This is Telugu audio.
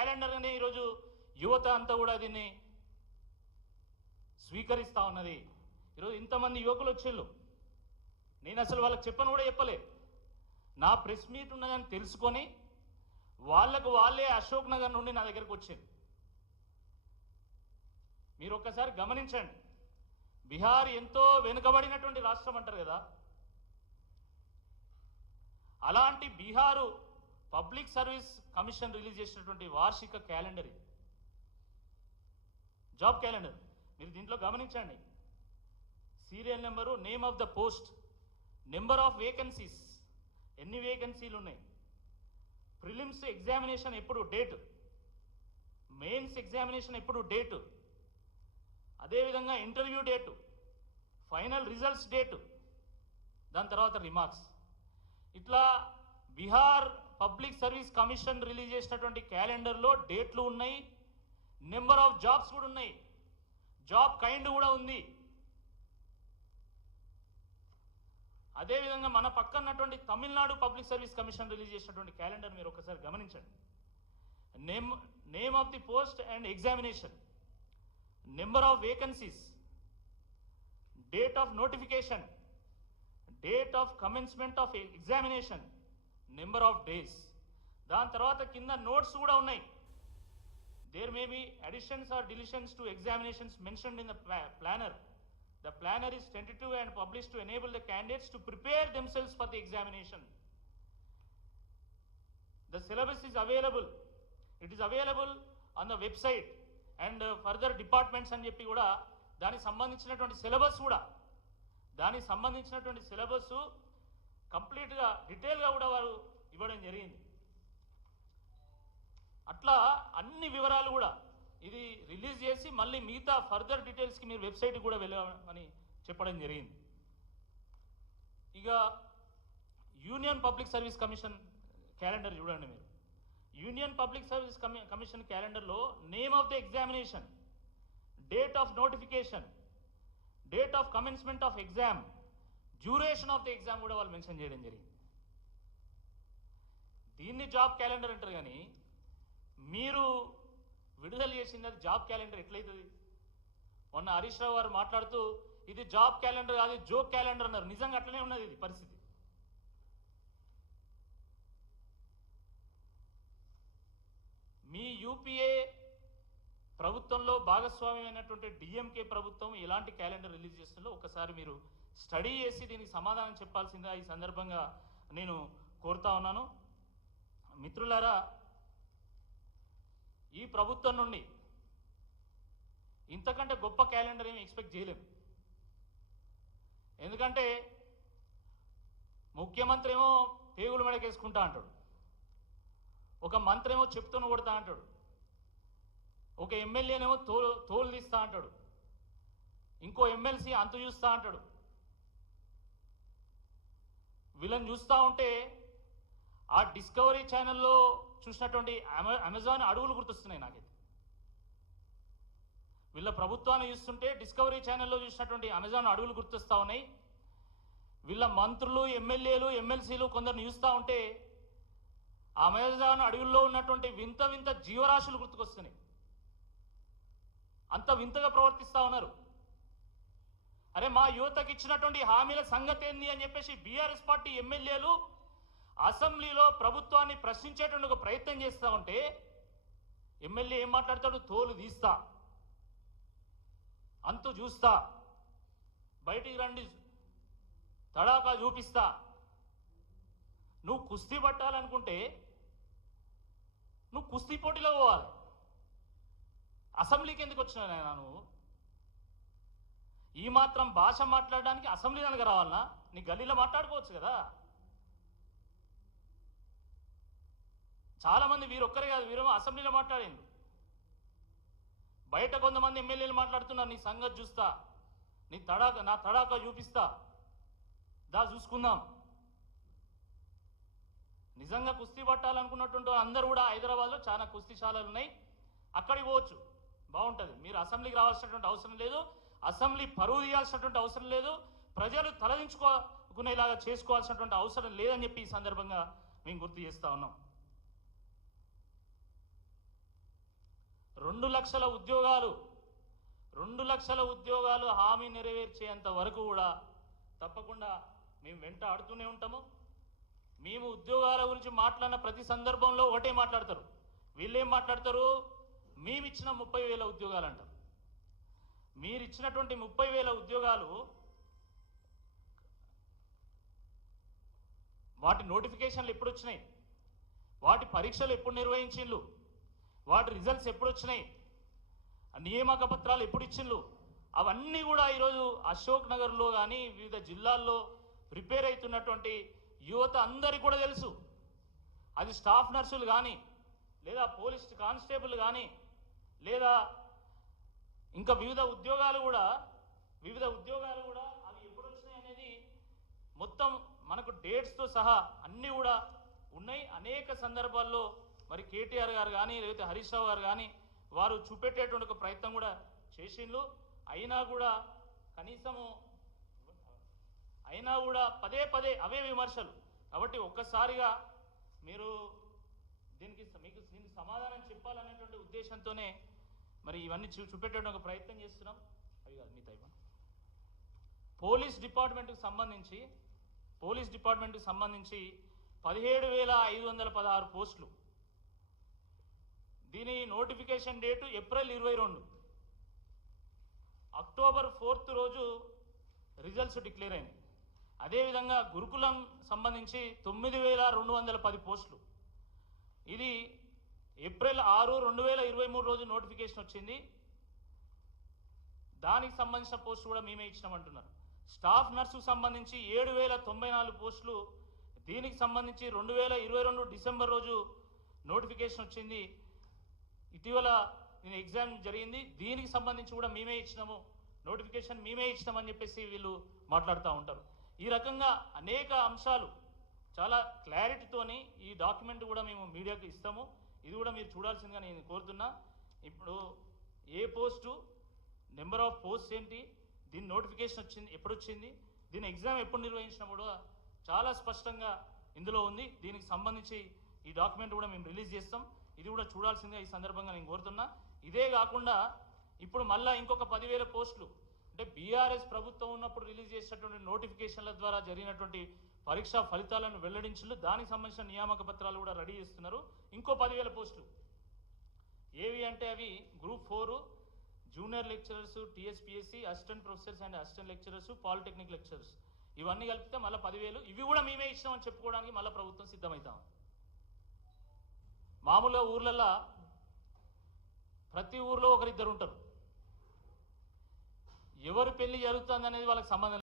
క్యాలెండర్ అనే ఈరోజు యువత అంతా కూడా దీన్ని స్వీకరిస్తూ ఉన్నది. ఈరోజు ఇంతమంది యువకులు వచ్చిళ్ళు, నేను అసలు వాళ్ళకి చెప్పను కూడా చెప్పలే. నా ప్రెస్ మీట్ ఉన్నదని తెలుసుకొని వాళ్ళకు వాళ్ళే అశోక్ నగర్ నుండి నా దగ్గరకు వచ్చింది. మీరు ఒక్కసారి గమనించండి, బీహార్ ఎంతో వెనుకబడినటువంటి రాష్ట్రం అంటారు కదా, అలాంటి Bihar public service commission release చేసినటువంటి వార్షిక క్యాలెండర్ ఇది, జాబ్ క్యాలెండర్. మీరు దీంట్లో గమనించండి, serial number, name of the post, number of vacancies, ఎన్ని వేకెన్సీలు ఉన్నాయి, ప్రిలిమ్స్ ఎగ్జామినేషన్ ఎప్పుడు డేటు, మెయిన్స్ ఎగ్జామినేషన్ ఎప్పుడు డేటు, అదేవిధంగా interview date, final results date, దాని తర్వాత రిమార్క్స్. ఇట్లా Bihar public service commission release చేసినటువంటి క్యాలెండర్లో డేట్లు ఉన్నాయి, నెంబర్ ఆఫ్ జాబ్స్ కూడా ఉన్నాయి, జాబ్ కైండ్ కూడా ఉంది. అదేవిధంగా మన పక్కనటువంటి Tamil Nadu public service commission release చేసినటువంటి క్యాలెండర్ మీరు ఒకసారి గమనించండి. Name of the post and examination, number of vacancies, date of notification, date of commencement of examination, number of days. దాని తర్వాత కింద నోట్స్ కూడా ఉన్నాయి. There may be additions or deletions to examinations mentioned in the planner. The planner is tentative and published to enable the candidates to prepare themselves for the examination. The syllabus is available. It is available on the website and further departments అని చెప్పి కూడా దానికి సంబంధించినటువంటి సిలబస్ కంప్లీట్గా డీటెయిల్గా కూడా వారు ఇవ్వడం జరిగింది. అట్లా అన్ని వివరాలు కూడా ఇది రిలీజ్ చేసి మళ్ళీ మిగతా ఫర్దర్ డీటెయిల్స్కి మీరు వెబ్సైట్కి కూడా వెళ్ళమని చెప్పడం జరిగింది. ఇక union public service commission calendar చూడండి మీరు. యూనియన్ పబ్లిక్ సర్వీస్ కమిషన్ క్యాలెండర్లో name of the examination, date of notification, date of commencement of exam, duration of the exam కూడా వాళ్ళు మెన్షన్ చేయడం జరిగింది. దీన్ని జాబ్ క్యాలెండర్ అంటారు, కానీ మీరు విడుదల చేసింది అది జాబ్ క్యాలెండర్ ఎట్లయితుంది? మొన్న హరీష్ రావు గారు మాట్లాడుతూ ఇది జాబ్ క్యాలెండర్ కాదు, జోక్ క్యాలెండర్ అన్నారు. నిజంగా అట్లనే ఉన్నది ఇది పరిస్థితి. మీ యూపీఏ ప్రభుత్వంలో భాగస్వామ్యమైనటువంటి డిఎంకే ప్రభుత్వం ఎలాంటి క్యాలెండర్ రిలీజ్ చేస్తుందో ఒకసారి మీరు స్టడీ చేసి దీనికి సమాధానం చెప్పాల్సిందిగా ఈ సందర్భంగా నేను కోరుతా ఉన్నాను. మిత్రులారా, ఈ ప్రభుత్వం నుండి ఇంతకంటే గొప్ప క్యాలెండర్ ఏమి ఎక్స్పెక్ట్ చేయలేము. ఎందుకంటే ముఖ్యమంత్రి ఏమో పేగులు మెడకేసుకుంటా అంటాడు, ఒక మంత్రి ఏమో చెప్తూనే కొడతా అంటాడు, ఒక ఎమ్మెల్యేనేమో తోలు తీస్తా అంటాడు, ఇంకో ఎమ్మెల్సీ అంతు చూస్తా అంటాడు. వీళ్ళని చూస్తూ ఉంటే ఆ డిస్కవరీ ఛానల్లో చూసినటువంటి అమెజాన్ అడవులు గుర్తొస్తున్నాయి నాకైతే. వీళ్ళ ప్రభుత్వాన్ని చూస్తుంటే డిస్కవరీ ఛానల్లో చూసినటువంటి అమెజాన్ అడవులు గుర్తొస్తూ ఉన్నాయి. వీళ్ళ మంత్రులు, ఎమ్మెల్యేలు, ఎమ్మెల్సీలు కొందరిని చూస్తూ ఉంటే అమెజాన్ అడవుల్లో ఉన్నటువంటి వింత వింత జీవరాశులు గుర్తుకొస్తున్నాయి. అంత వింతగా ప్రవర్తిస్తూ ఉన్నారు. అరే, మా యువతకి ఇచ్చినటువంటి హామీల సంగతి ఏంది అని చెప్పేసి బీఆర్ఎస్ పార్టీ ఎమ్మెల్యేలు అసెంబ్లీలో ప్రభుత్వాన్ని ప్రశ్నించేటువంటి ఒక ప్రయత్నం చేస్తూ ఉంటే ఎమ్మెల్యే ఏం మాట్లాడతాడు? తోలు తీస్తా, అంతు చూస్తా, బయటికి రండి, తడాకా చూపిస్తా. నువ్వు కుస్తీ పట్టాలనుకుంటే నువ్వు కుస్తీ పోటీలో పోవాలి. అసెంబ్లీకి ఎందుకు వచ్చినా నాయనా నువ్వు? ఈ మాత్రం భాష మాట్లాడడానికి అసెంబ్లీ దానికి రావాలన్నా? నీ గల్లీలో మాట్లాడుకోవచ్చు కదా. చాలామంది వీరొక్కరే కాదు, వీరేమో అసెంబ్లీలో మాట్లాడిండు. బయట కొంతమంది ఎమ్మెల్యేలు మాట్లాడుతున్నారు, నీ సంగతి చూస్తా, నా తడాకా చూపిస్తా, దా చూసుకుందాం. నిజంగా కుస్తీ పట్టాలనుకున్నటువంటి అందరూ కూడా హైదరాబాద్లో చాలా కుస్తీశాలలు ఉన్నాయి, అక్కడికి పోవచ్చు, బాగుంటుంది. మీరు అసెంబ్లీకి రావాల్సినటువంటి అవసరం లేదు, అసెంబ్లీ పరువు తీయాల్సినటువంటి అవసరం లేదు, ప్రజలు తలదించుకునేలాగా చేసుకోవాల్సినటువంటి అవసరం లేదని చెప్పి ఈ సందర్భంగా మేము గుర్తు చేస్తా ఉన్నాం. 2 లక్షల ఉద్యోగాలు హామీ నెరవేర్చేంత వరకు కూడా తప్పకుండా మేము వెంట ఆడుతూనే ఉంటాము. మేము ఉద్యోగాల గురించి మాట్లాడిన ప్రతి సందర్భంలో ఒకటే మాట్లాడతారు. వీళ్ళేం మాట్లాడతారు? మేమిచ్చిన 30,000 ఉద్యోగాలు అంటారు. మీరు ఇచ్చినటువంటి 30,000 ఉద్యోగాలు వాటి నోటిఫికేషన్లు ఎప్పుడు వచ్చినాయి? వాటి పరీక్షలు ఎప్పుడు నిర్వహించిండ్రు? వాటి రిజల్ట్స్ ఎప్పుడు వచ్చినాయి? నియామక పత్రాలు ఎప్పుడు ఇచ్చిండ్రు? అవన్నీ కూడా ఈరోజు అశోక్ నగర్లో కానీ వివిధ జిల్లాల్లో ప్రిపేర్ అవుతున్నటువంటి యువత అందరికీ కూడా తెలుసు. అది స్టాఫ్ నర్సులు కానీ, లేదా పోలీస్ కానిస్టేబుల్ కానీ, లేదా ఇంకా వివిధ ఉద్యోగాలు కూడా అవి ఎప్పుడు వచ్చినాయి అనేది మొత్తం మనకు డేట్స్తో సహా అన్నీ కూడా ఉన్నాయి. అనేక సందర్భాల్లో మరి కేటీఆర్ గారు కానీ, లేకపోతే హరీష్ రావు గారు కానీ వారు చూపెట్టేటువంటి ఒక ప్రయత్నం కూడా చేసిండ్రు. అయినా కూడా పదే అవే విమర్శలు. కాబట్టి ఒక్కసారిగా మీరు దీనికి సమాధానం చెప్పాలనేటువంటి ఉద్దేశంతోనే మరి ఇవన్నీ చూపెట్టడం ఒక ప్రయత్నం చేస్తున్నాం. అవి కాదు మిగతా పోలీస్ డిపార్ట్మెంట్కి సంబంధించి 17,516 పోస్టులు. దీని నోటిఫికేషన్ డేటు ఏప్రిల్ 22. అక్టోబర్ 4 రోజు రిజల్ట్స్ డిక్లేర్ అయినాయి. అదేవిధంగా గురుకులం సంబంధించి 9,210 పోస్టులు. ఇది ఏప్రిల్ 6, 2023 రోజు నోటిఫికేషన్ వచ్చింది. దానికి సంబంధించిన పోస్టు కూడా మేమే ఇచ్చినామంటున్నారు. స్టాఫ్ నర్సుకు సంబంధించి 7,094 పోస్టులు. దీనికి సంబంధించి 2022 డిసెంబర్ రోజు నోటిఫికేషన్ వచ్చింది. ఇటీవల నేను ఎగ్జామ్ జరిగింది. దీనికి సంబంధించి కూడా మేమే ఇచ్చినాము, నోటిఫికేషన్ మేమే ఇచ్చినామని చెప్పేసి వీళ్ళు మాట్లాడుతూ ఉంటారు. ఈ రకంగా అనేక అంశాలు చాలా క్లారిటీతోని ఈ డాక్యుమెంట్ కూడా మేము మీడియాకు ఇస్తాము. ఇది కూడా మీరు చూడాల్సిందిగా నేను కోరుతున్నా. ఇప్పుడు ఏ పోస్టు, నెంబర్ ఆఫ్ పోస్ట్ ఏంటి, దీని నోటిఫికేషన్ ఎప్పుడు వచ్చింది, దీని ఎగ్జామ్ ఎప్పుడు నిర్వహించినా కూడా చాలా స్పష్టంగా ఇందులో ఉంది. దీనికి సంబంధించి ఈ డాక్యుమెంట్ కూడా మేము రిలీజ్ చేస్తాం. ఇది కూడా చూడాల్సిందిగా ఈ సందర్భంగా నేను కోరుతున్నా. ఇదే కాకుండా ఇప్పుడు మళ్ళీ ఇంకొక 10,000 పోస్టులు అంటే బీఆర్ఎస్ ప్రభుత్వం ఉన్నప్పుడు రిలీజ్ చేసినటువంటి నోటిఫికేషన్ల ద్వారా జరిగినటువంటి పరీక్షా ఫలితాలను వెల్లడించారు. దానికి సంబంధించిన నియామక పత్రాలు కూడా రెడీ చేస్తున్నారు. ఇంకో 10,000 పోస్టులు ఏవి అంటే అవి group 4 junior lecturers, TSPSC, assistant professors and assistant lecturers, polytechnic lecturers, ఇవన్నీ కలిపితే మళ్ళీ 10,000. ఇవి కూడా మేమే ఇచ్చినామని చెప్పుకోవడానికి మళ్ళీ ప్రభుత్వం సిద్ధమవుతాం. మామూలుగా ఊర్లల్లో ప్రతి ఊర్లో ఒకరిద్దరు ఉంటారు. ఎవరు పెళ్లి జరుగుతుంది అనేది వాళ్ళకి సంబంధం